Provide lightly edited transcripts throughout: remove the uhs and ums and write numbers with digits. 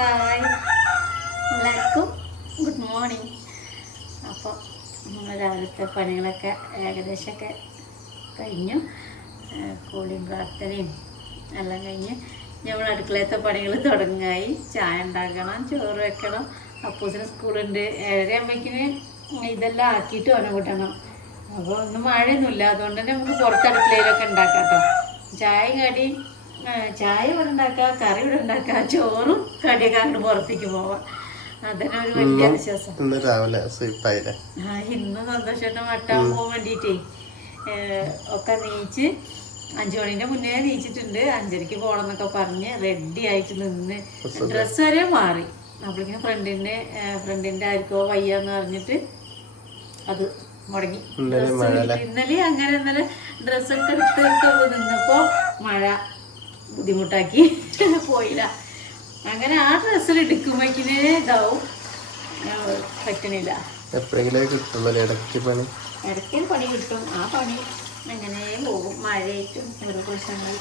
Hi എല്ലാവർക്കും good morning. അപ്പോൾ നമ്മൾ രാവിലത്തെ പണികളൊക്കെ ഏകദേശമൊക്കെ കഴിഞ്ഞു. കൂളിയും പ്രാർത്ഥനയും എല്ലാം കഴിഞ്ഞ് നമ്മൾ അടുക്കളയത്തെ പണികൾ തുടങ്ങായി. ചായ ഉണ്ടാക്കണം, ചോറ് വെക്കണം. അപ്പൂസിന് സ്കൂളുണ്ട്. 7:30 ഇതെല്ലാം ആക്കിയിട്ട് ഓനെ വിടണം. അപ്പോൾ ഒന്നും മഴയൊന്നുമില്ല, അതുകൊണ്ട് തന്നെ നമുക്ക് പുറത്ത് അടുക്കളയിലൊക്കെ ഉണ്ടാക്കാം കേട്ടോ. ചായ ഇവിടെ ഉണ്ടാക്കാം, കറി ഇവിടെ ഉണ്ടാക്കാം, ചോറും കടിയൊക്കെ അങ്ങോട്ട് പുറത്തേക്ക് പോവാം. അതന്നെ ഒരു വലിയ വിശ്വാസം. ഇന്ന് സന്തോഷമായിട്ട് വട്ടാൻ പോകാൻ വേണ്ടിയിട്ടേ ഒക്കെ നീച്ച് 5 മണിന്റെ മുന്നേ നീച്ചിട്ടുണ്ട്. 5:30 പോകണം എന്നൊക്കെ പറഞ്ഞ് റെഡി ആയിട്ട് നിന്ന് ഡ്രസ്സ് വരെ മാറി. നമ്മളിങ്ങനെ ഫ്രണ്ടിന്റെ ആർക്കോ വയ്യാന്ന് പറഞ്ഞിട്ട് അത് മുടങ്ങി. ഇന്നലെ ഡ്രസ്സൊക്കെ എടുത്തൊക്കെ നിന്നപ്പോ മഴ ബുദ്ധിമുട്ടാക്കി പോയില്ല. അങ്ങനെ ആ ഡ്രസ്സിൽ എടുക്കുമ്പോഴേക്കിനെ ഇതാവും, പറ്റണില്ല. ഇടയ്ക്ക് പണി കിട്ടും. ആ പണി എങ്ങനെ പോകും, മഴയായിട്ടും ഓരോ പ്രശ്നങ്ങൾ.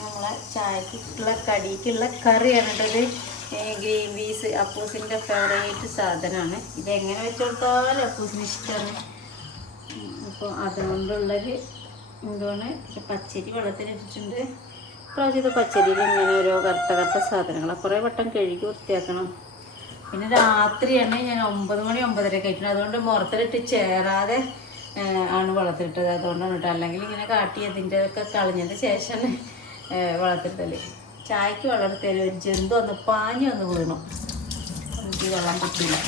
നമ്മളെ ചായക്കുള്ള കടിക്കുള്ള കറിയാണ് കേട്ടത്. ഗ്രീൻ പീസ് അപ്പൂസിൻ്റെ ഫേവറേറ്റ് സാധനമാണ്. ഇതെങ്ങനെ വെച്ച് കൊടുത്താലും അപ്പൂസിന് ഇഷ്ടമാണ്. അപ്പോൾ അതുകൊണ്ടുള്ളത് എന്താണ്, പച്ചരി വെള്ളത്തിലിട്ടിട്ടുണ്ട്. പ്രാവശ്യത്തെ പച്ചരിയിൽ ഇങ്ങനെ ഓരോ കറുത്ത സാധനങ്ങൾ കുറേ വട്ടം കഴുകി വൃത്തിയാക്കണം. പിന്നെ രാത്രിയാണ് ഞാൻ 9 മണി 9:30 കഴിക്കുന്നത്. അതുകൊണ്ട് മുറത്തിലിട്ട് ചേരാതെ ആണ് വെള്ളത്തിലിട്ടത്. അതുകൊണ്ടാണ് കേട്ടോ. അല്ലെങ്കിൽ ഇങ്ങനെ കാട്ടി അതിൻ്റെ ഒക്കെ കളഞ്ഞതിന് ശേഷമാണ് വെള്ളത്തിലിട്ടല്. ചായക്ക് വെള്ളം എടുത്തതിൽ ഒരു ജന്തു വന്ന് പാഞ്ഞു വന്ന് വീണു. എനിക്ക് വെള്ളം പറ്റില്ല.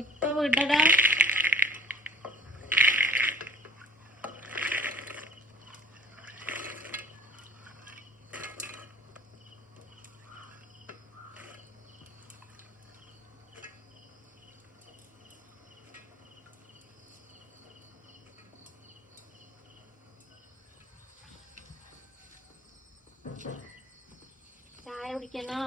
ഇപ്പൊ വിടടാ. ചായ കുടിക്കണോ?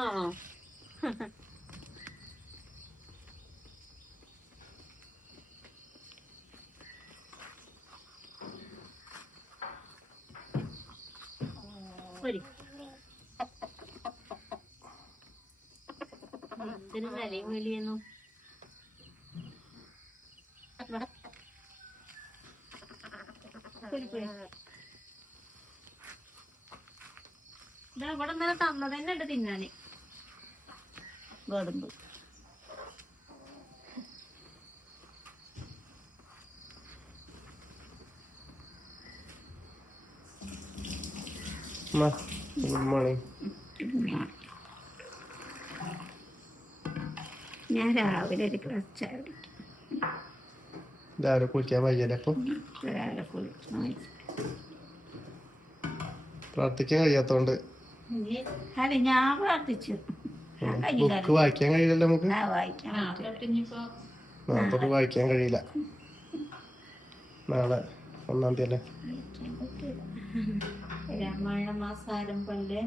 എന്തിനു വിലയും വിളിയെന്നു. ഇവിടെ ഇന്നലെ തന്നത് തന്നെ ഉണ്ട് തിന്നാന്. ഗോതമ്പ് ഗുഡ് മോർണിംഗ്. ഞാൻ രാവിലെ ഒരു ഗ്ലാസ് ചായ കുടിക്കും. രാവിലെ കുളിക്കാൻ വയ്യല്ലേ? അപ്പൊ പ്രാർത്ഥിക്കാൻ കഴിയാത്തോണ്ട് ഞാൻ പ്രാർത്ഥിച്ചു. ബുക്ക് വായിക്കാൻ കഴിയില്ലല്ലോ നമുക്ക്. നാളെ വായിക്കാൻ കഴിയില്ല. നാളെ 1-ാം തീയതി അല്ലേ? രാമായണ മാസം ആരംഭല്ലേ?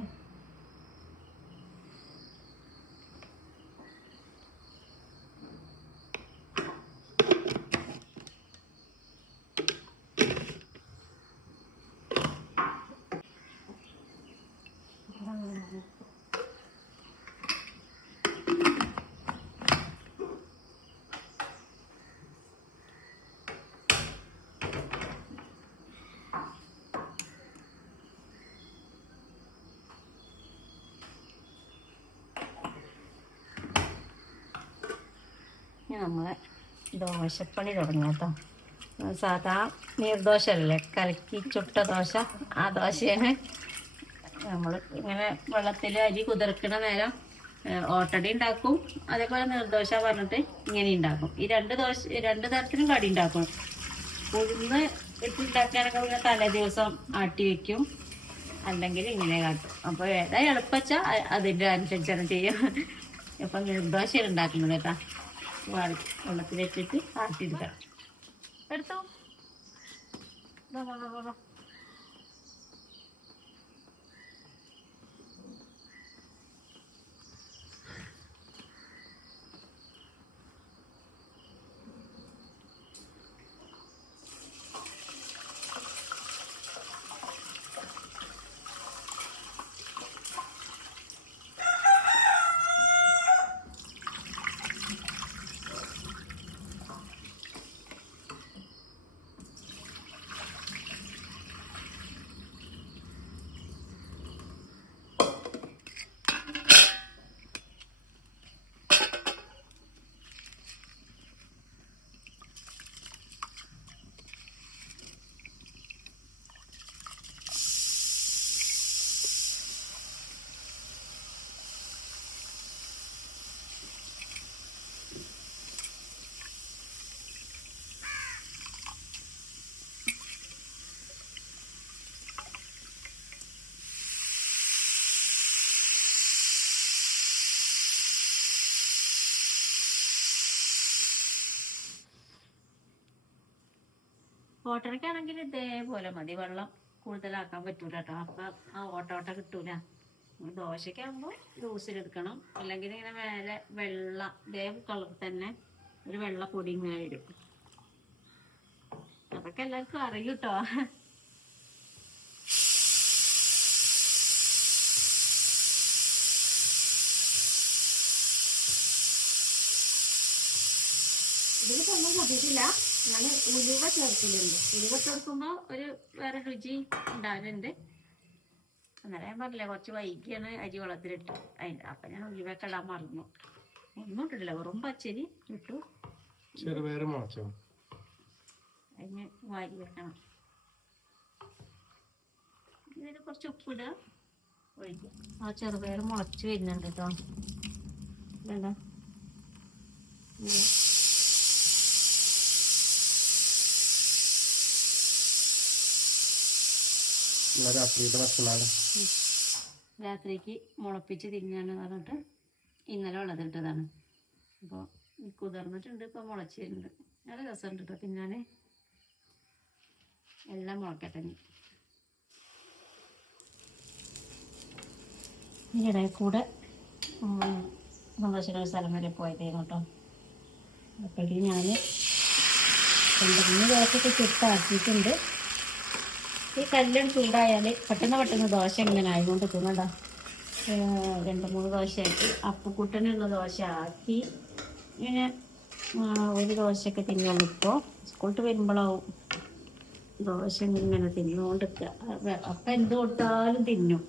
നമ്മളെ ദോശപ്പണി തുടങ്ങാം കേട്ടോ. സാധാ നീർദോശയല്ലേ, കലക്കി ചുട്ട ദോശ, ആ ദോശയാണ് നമ്മൾ ഇങ്ങനെ വെള്ളത്തിൽ അരി കുതിർക്കണ നേരം ഓട്ടടി ഉണ്ടാക്കും, അതേപോലെ നീർദോശ പറഞ്ഞിട്ട് ഇങ്ങനെ ഉണ്ടാക്കും. ഈ രണ്ട് തരത്തിലും കടി ഉണ്ടാക്കും. ഉഴുന്ന് ഇട്ടുണ്ടാക്കാനൊക്കെ പിന്നെ തലേ ദിവസം ആട്ടി വെക്കും, അല്ലെങ്കിൽ ഇങ്ങനെ കാട്ടും. അപ്പോൾ ഏതാ എളുപ്പച്ചാൽ അതിൻ്റെ അനുസരിച്ചാണ് ചെയ്യും. ഇപ്പം നീർദോശ ഉണ്ടാക്കുന്നത് കേട്ടോ. വെള്ളത്തിലിട്ടിട്ട് ആട്ടിയെടുക്കണം. എടുത്തോ. ഓട്ടടയ്ക്കാണെങ്കിൽ ഇതേപോലെ മതി, വെള്ളം കൂടുതലാക്കാൻ പറ്റൂല കേട്ടോ. അപ്പം ആ ഓട്ട കിട്ടൂല. ദോശയ്ക്കാകുമ്പോൾ ലൂസിലെടുക്കണം, അല്ലെങ്കിൽ ഇങ്ങനെ മേലെ വെള്ള ഇതേ കളർ തന്നെ ഒരു വെള്ള പൊടി ഇങ്ങനെ വരും. അതൊക്കെ എല്ലാവർക്കും അറിയും കേട്ടോ. ഇതിൽ ഒന്നും കൂട്ടിയിട്ടില്ല, ഞാൻ ഉലുവ ചേർക്കലുണ്ട്. ഉലുവ ചേർക്കുമ്പോൾ ഒരു വേറെ രുചി ഉണ്ടാകലുണ്ട്. അന്നേരം ഞാൻ പറഞ്ഞില്ല, കുറച്ച് വൈകിയാണ് അരി വെള്ളത്തിലിട്ട് അതിൻ്റെ. അപ്പം ഞാൻ ഉലുവൊക്കെ ഇടാൻ മറന്നു. ഒന്നും ഇട്ടിട്ടില്ല, വെറും പച്ചരി ഇട്ടു. അതിന് വാരി വെക്കണം. ഇതിന് കുറച്ച് ഉപ്പിടുക, ഒഴിക്കുക. ആ ചെറുപയർ മുളച്ച് വരുന്നുണ്ട് കേട്ടോ. വേണ്ട രാത്രിക്ക് മുളപ്പിച്ച് തിന്നാന്ന് പറഞ്ഞിട്ട് ഇന്നലെ വെള്ളത്തിട്ടതാണ്. അപ്പോൾ കുതിർന്നിട്ടുണ്ട്, ഇപ്പോൾ മുളച്ച് വരുന്നുണ്ട്. നല്ല രസമുണ്ട് കേട്ടോ തിന്നാൻ. എല്ലാം മുളക്കട്ടെ. ഇടയിൽ കൂടെ സന്തോഷിക്കുന്ന സ്ഥലം വരെ പോയതേന്നു കേട്ടോ. അപ്പോഴേക്കും ഞാൻ 2-3 ദിവസമൊക്കെ ചുട്ടാക്കിയിട്ടുണ്ട്. ഈ കല്ലും ചൂടായാൽ പെട്ടെന്ന് ദോശ ഇങ്ങനെ ആയിക്കൊണ്ട് തിന്നണ്ട. 2-3 ദോശയാക്കി അപ്പുക്കുട്ടനുള്ള ദോശ ആക്കി ഇങ്ങനെ ഒരു ദോശയൊക്കെ തിന്നുള്ളൂ. ഇപ്പോൾ സ്കൂളിട്ട് വരുമ്പോഴാവും ദോശ ഇങ്ങനെ തിന്നുകൊണ്ടിരിക്കുക. അപ്പം എന്ത് കൊടുത്താലും തിന്നും.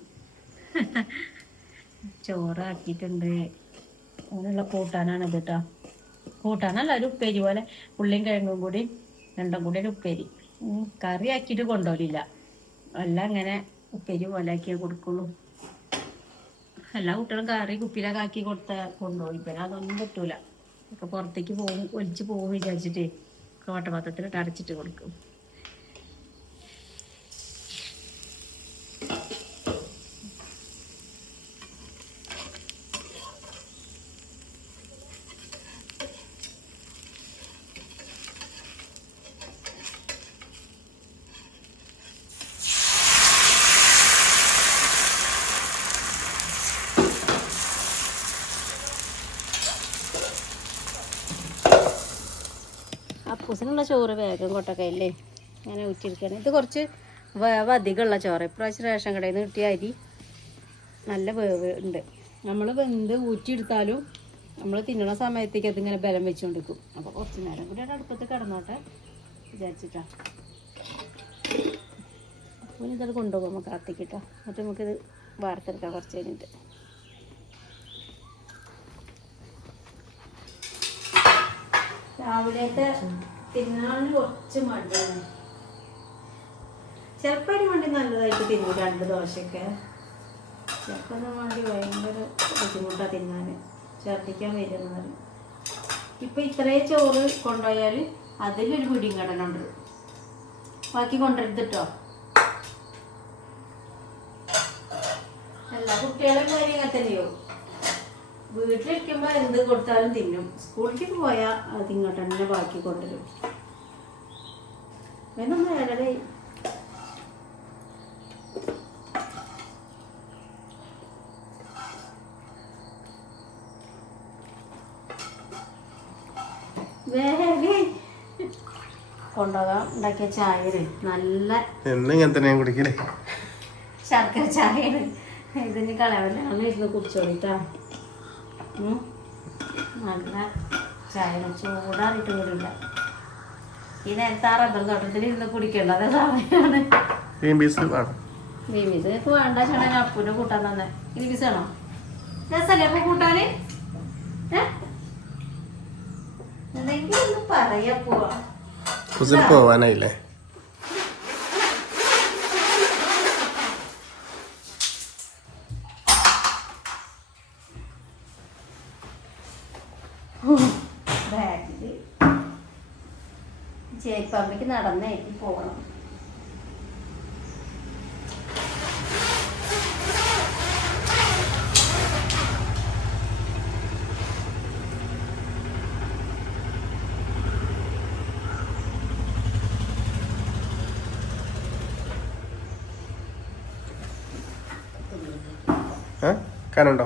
ചോറാക്കിയിട്ടുണ്ട്. അതിനുള്ള കൂട്ടാനാണിത് കേട്ടോ. കൂട്ടാനല്ല, ഒരു ഉപ്പേരി പോലെ ഉള്ളിയും കിഴങ്ങും കൂടി രണ്ടും കൂടി ഒരു ഉപ്പേരി. കറി ആക്കിയിട്ട് കൊണ്ടുപോലില്ല, എല്ലാം ഇങ്ങനെ ഉപ്പേരി പോലെ ആക്കിയേ കൊടുക്കുള്ളൂ. എല്ലാ കുട്ടികളും കറി കുപ്പിയിലൊക്കെ ആക്കി കൊണ്ടുപോയി. പിന്നെ അതൊന്നും പറ്റൂല, ഒക്കെ പുറത്തേക്ക് പോകും, ഒലിച്ച് പോകും വിചാരിച്ചിട്ട് കോട്ടപാത്രത്തിലിട്ട് അടച്ചിട്ട് കൊടുക്കും. അപ്പൂസിനുള്ള ചോറ് വേഗം കൊട്ടക്കയില്ലേ അങ്ങനെ ഊറ്റിരിക്കുകയാണ്. ഇത് കുറച്ച് വേവ് അധികമുള്ള ചോറ്. ഇപ്രാവശ്യം റേഷൻ കടയിൽ നിന്ന് കിട്ടിയ അരി നല്ല വേവ് ഉണ്ട്. നമ്മൾ വെന്ത് ഊറ്റിയെടുത്താലും നമ്മൾ തിന്നണ സമയത്തേക്ക് അതിങ്ങനെ ബലം വെച്ചുകൊണ്ടിരിക്കും. അപ്പോൾ കുറച്ച് നേരം കൂടി അവിടെ അടുപ്പത്ത് കിടന്നോട്ടെ വിചാരിച്ചിട്ടാണ്. അപ്പോൾ ഇതത് കൊണ്ടുപോകും നമുക്ക് അകത്തേക്കിട്ടോ. എന്നിട്ട് നമുക്കിത് വാർത്തെടുക്കാം കുറച്ച് കഴിഞ്ഞിട്ട്. രാവിലത്തെ തിന്നാൻ കുറച്ച് മടിയാണ്. ചിലപ്പോൾ ഒരു വണ്ടി നല്ലതായിട്ട് തിന്നു 2 ദോശയൊക്കെ. ചിലപ്പോൾ വണ്ടി ഭയങ്കര ബുദ്ധിമുട്ടാണ് തിന്നാൻ, ഛർദ്ദിക്കാൻ വരുന്നത്. ഇപ്പം ഇത്രയും ചോറ് കൊണ്ടുപോയാൽ അതിലൊരു പിടിയും കടനുണ്ട്. ബാക്കി കൊണ്ടുവരുത് കേട്ടോ. എല്ലാ കുട്ടികളും കാര്യം അങ്ങനെ തന്നെയോ. വീട്ടിലിരിക്കുമ്പോൾ എന്ത് കൊടുത്താലും തിന്നും. സ്കൂളിലേക്ക് പോയാൽ അത് ഇങ്ങോട്ട് തന്നെ ബാക്കി കൊണ്ടുവരും. എന്നൊന്നും ഏഴരേ കൊണ്ടുപോകാൻ ഉണ്ടാക്കിയ ചായയാണ് നല്ല ശർക്കര ചായയാണ്. ഇതിന് കളവല്ലാണ് ഇരുന്ന് കുടിച്ചോളിട്ടാ. നല്ല ചായ ചൂടാറിയിട്ട് കൂടില്ല. ഈ നേരത്തെ ആ റബ്ബർ തോട്ടത്തിൽ ഇരുന്ന് കുടിക്കേണ്ടത് സമയമാണ്. ബീമീസ് വേണ്ട ചേട്ടാ, അപ്പൂനെ കൂട്ടാൻ തന്നെ. ഇനി ബീസാണോ രസല്ലേ അപ്പൊ കൂട്ടാന്? എന്തെങ്കിലും ഒന്ന് പറയാ പോവാ. പോവാനായില്ലേ? ബാഗില് ചേപ്പമ്മയ്ക്ക് നടന്നേ പോകണം. കനുണ്ടോ?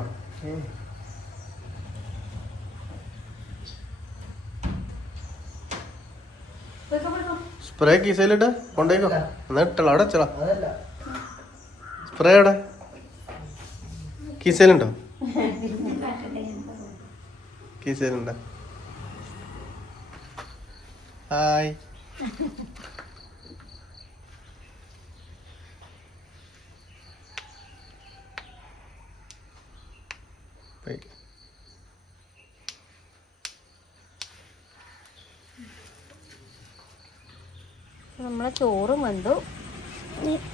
സ്പ്രേ കീസയിലിട്ട് കൊണ്ടേക്കോ. എന്നാ ഇട്ടല്ലോ അവിടെ വെച്ചോ. സ്പ്രേ അവിടെ കീസയിലുണ്ടോ? കീസയിലുണ്ടോ? ഹായ്. നമ്മളെ ചോറ് വെന്തു.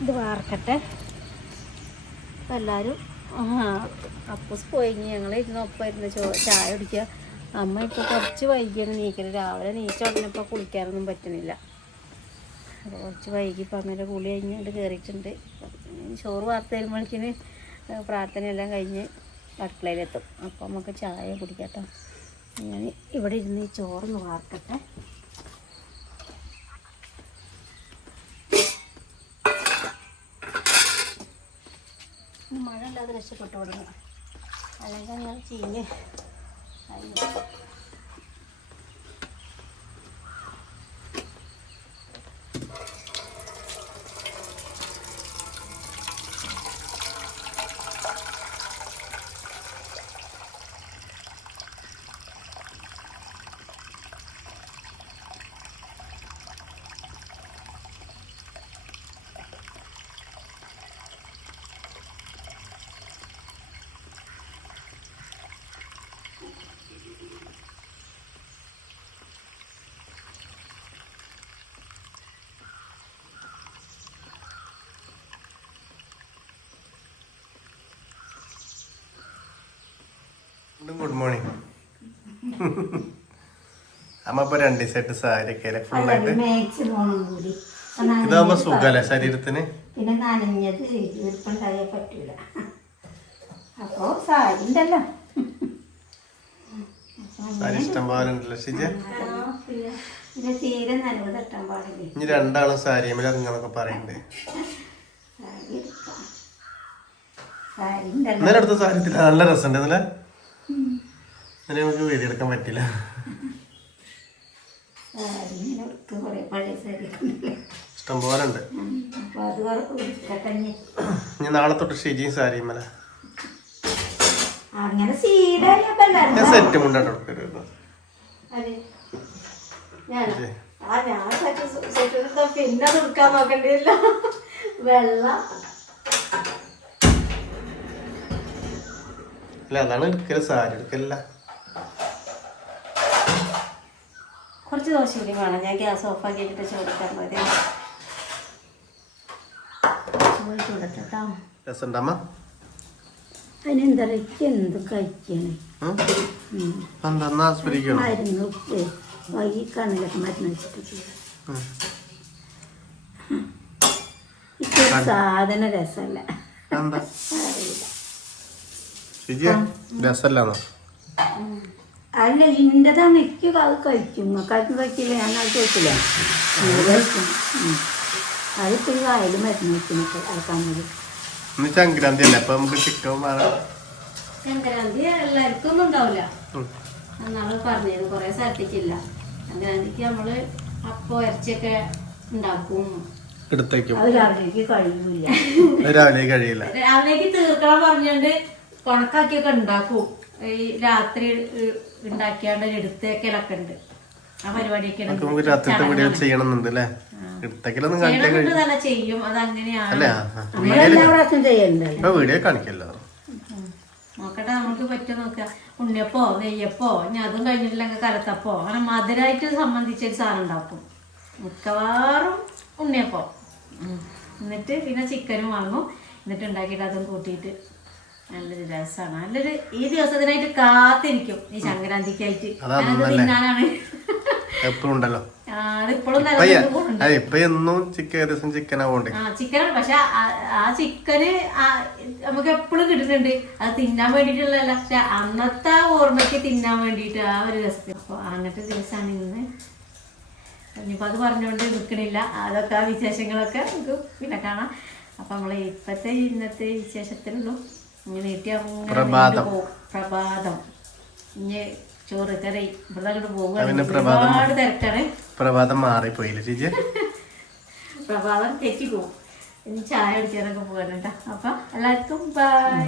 ഇത് വാർക്കട്ടെ. അപ്പം എല്ലാവരും അപ്പൂസ് പോയി. ഞങ്ങൾ ഇരുന്ന് ഒപ്പമായിരുന്നു ചായ കുടിക്കുക. അമ്മ ഇപ്പോൾ കുറച്ച് വൈകിയാണ് നീക്കല്. രാവിലെ നീച്ച ഉടനെ ഇപ്പോൾ കുളിക്കാനൊന്നും പറ്റുന്നില്ല. അപ്പോൾ കുറച്ച് വൈകി ഇപ്പം അമ്മേൻ്റെ കുളി കഴിഞ്ഞുകൊണ്ട് കയറിയിട്ടുണ്ട്. ചോറ് വാർത്ത് തരുമ്പോഴേക്കിന് പ്രാർത്ഥനയെല്ലാം കഴിഞ്ഞ് അടുക്കളയിലെത്തും. അപ്പോൾ നമുക്ക് ചായ കുടിക്കട്ടോ. ഞാൻ ഇവിടെ ഇരുന്ന് ഈ ചോറൊന്ന് വാർക്കട്ടെ. മഴ ഇല്ലാതെ രക്ഷപ്പെട്ടു തുടങ്ങി. അല്ലെങ്കിൽ അങ്ങനെ ചീഞ്ഞ് ഗുഡ് മോർണിംഗ്. അമ്മ ഇപ്പൊ 2 സെറ്റ് സാരി ഒക്കെ ഫുള്ളായിട്ട്. ഇതാകുമ്പോ സുഖല്ലേ ശരീരത്തിന്. പിന്നെ നനഞ്ഞത് വീർപ്പുണ്ടായാൽ പറ്റൂല. അപ്പോ സാരി ഉണ്ടല്ലോ. സാരി ഇഷ്ടം പോലെ ഉണ്ടല്ലോ ഷിജ. പിന്നെ തീരെ നനവ് തട്ടാൻ പാടില്ലേ. ഇനി 2 ആളും സാരിയമ്മ ഇറങ്ങാന്നൊക്കെ പറയണ്ടേ. ഇന്നലെ എടുത്ത സാരി നല്ല രസമുണ്ട്. ഇന്നലെ നമുക്ക് വീഡിയോ എടുക്കാൻ പറ്റില്ല. ഇഷ്ടം പോലെ ഉണ്ട്. ഞാൻ നാളെ തൊട്ട് ഷിജിയും സാരിയുമല്ല ഞാൻ സെറ്റ് മുണ്ടാട്ടോ. പിന്നെ കൊടുക്കാൻ നോക്കണ്ടില്ല. വെള്ളം അല്ല അതാണ് എടുക്കല്. സാരി എടുക്കല്ല. കുറച്ച് ദോശ കൂടി വേണം. ഞാൻ ഗ്യാസ് ഓഫാക്കിയിട്ട് ചോദിക്കാൻ മതി. ചോറ് ചൂടട്ടോ. രസമുണ്ടമ്മ? അതിനെന്താ എന്ത് കഴിക്കാണ് മരുന്ന് ഉപ്പ് വൈകി കണ്ണിലൊക്കെ മരുന്ന് വെച്ചിട്ട് സാധന രസമല്ല. അല്ല ഇൻ്റെതാണ് എനിക്ക് അത് കഴിക്കും. കഴിക്കും കഴിക്കില്ല, ഞാൻ അത് ചോദിക്കില്ല. കഴിക്കും. അതിപ്പോൾ വായിൽ മരുന്ന് വെക്കുന്നൊക്കെ അയക്കാമത്. സംക്രാന്തി അല്ലേ, അപ്പൊ നമുക്ക് ചിക്കൻ സംക്രാന്തി എല്ലാവർക്കും ഒന്നും ഉണ്ടാവില്ല എന്നാണ് പറഞ്ഞത്. കുറെ സ്ഥലത്തേക്കില്ല. സംക്രാന്തിക്ക് നമ്മള് അപ്പോ ഇറച്ചിയൊക്കെ ഉണ്ടാക്കും. അത് രാവിലേക്ക് കഴിയൂല. രാവിലേക്ക് തീർക്കണം പറഞ്ഞോണ്ട് കണക്കാക്കിയൊക്കെ ഉണ്ടാക്കും. ഈ രാത്രി ഉണ്ടാക്കിയാണ്ട് എടുത്തേക്കലൊക്കെ ഉണ്ട്. ആ പരിപാടിയൊക്കെ ചെയ്യും. അത് അങ്ങനെയാണ്. നോക്കട്ടെ നമുക്ക് പറ്റുമോ നോക്ക. ഉണ്ണിയപ്പോ നെയ്യപ്പോ ഇനി അതും കഴിഞ്ഞിട്ടില്ലെങ്കിൽ കലത്തപ്പോ അങ്ങനെ മധുരമായിട്ട് സംബന്ധിച്ചൊരു സാധനം ഉണ്ടാക്കും. മിക്കവാറും ഉണ്ണിയപ്പോ. എന്നിട്ട് പിന്നെ ചിക്കനും വാങ്ങും. എന്നിട്ട് ഉണ്ടാക്കിയിട്ട് അതും കൂട്ടിയിട്ട് നല്ലൊരു രസമാണ്. നല്ലൊരു ഈ ദിവസത്തിനായിട്ട് കാത്തിരിക്കും. ഈ സംക്രാന്തിക്കായിട്ട് തിന്നാനാണ് എപ്പോഴും ഉണ്ടല്ലോ. അതിപ്പോഴും ചിക്കനാണ്. പക്ഷെ ആ ചിക്കന് നമുക്ക് എപ്പോഴും കിട്ടുന്നുണ്ട്. അത് തിന്നാൻ വേണ്ടിയിട്ടുള്ളതല്ല, പക്ഷെ അന്നത്തെ ഓർമ്മയ്ക്ക് തിന്നാൻ വേണ്ടിയിട്ട് ആ ഒരു രസത്തിൽ. അപ്പൊ അങ്ങനത്തെ ദിവസമാണ് ഇന്ന്. ഇനിയിപ്പോൾ അത് പറഞ്ഞുകൊണ്ട് നിൽക്കണില്ല. അതൊക്കെ ആ വിശേഷങ്ങളൊക്കെ നമുക്ക് പിന്നെ കാണാം. അപ്പൊ നമ്മളെ ഇന്നത്തെ വിശേഷത്തിലുള്ളൂ. ഇങ്ങനെ നീട്ടിയാകും പ്രഭാതം. ഇനി ചോറ് കറി ഇവിടെ അങ്ങോട്ട് പോകുകയാണ്. ഒരുപാട് തിരക്കാണ്. പ്രഭാതം മാറിപ്പോയില്ല ചേച്ചി. പ്രഭാതം തെറ്റി പോകും. ഇനി ചായ കുടിക്കാനൊക്കെ പോകാനുണ്ടാ. അപ്പൊ എല്ലാവർക്കും ബൈ.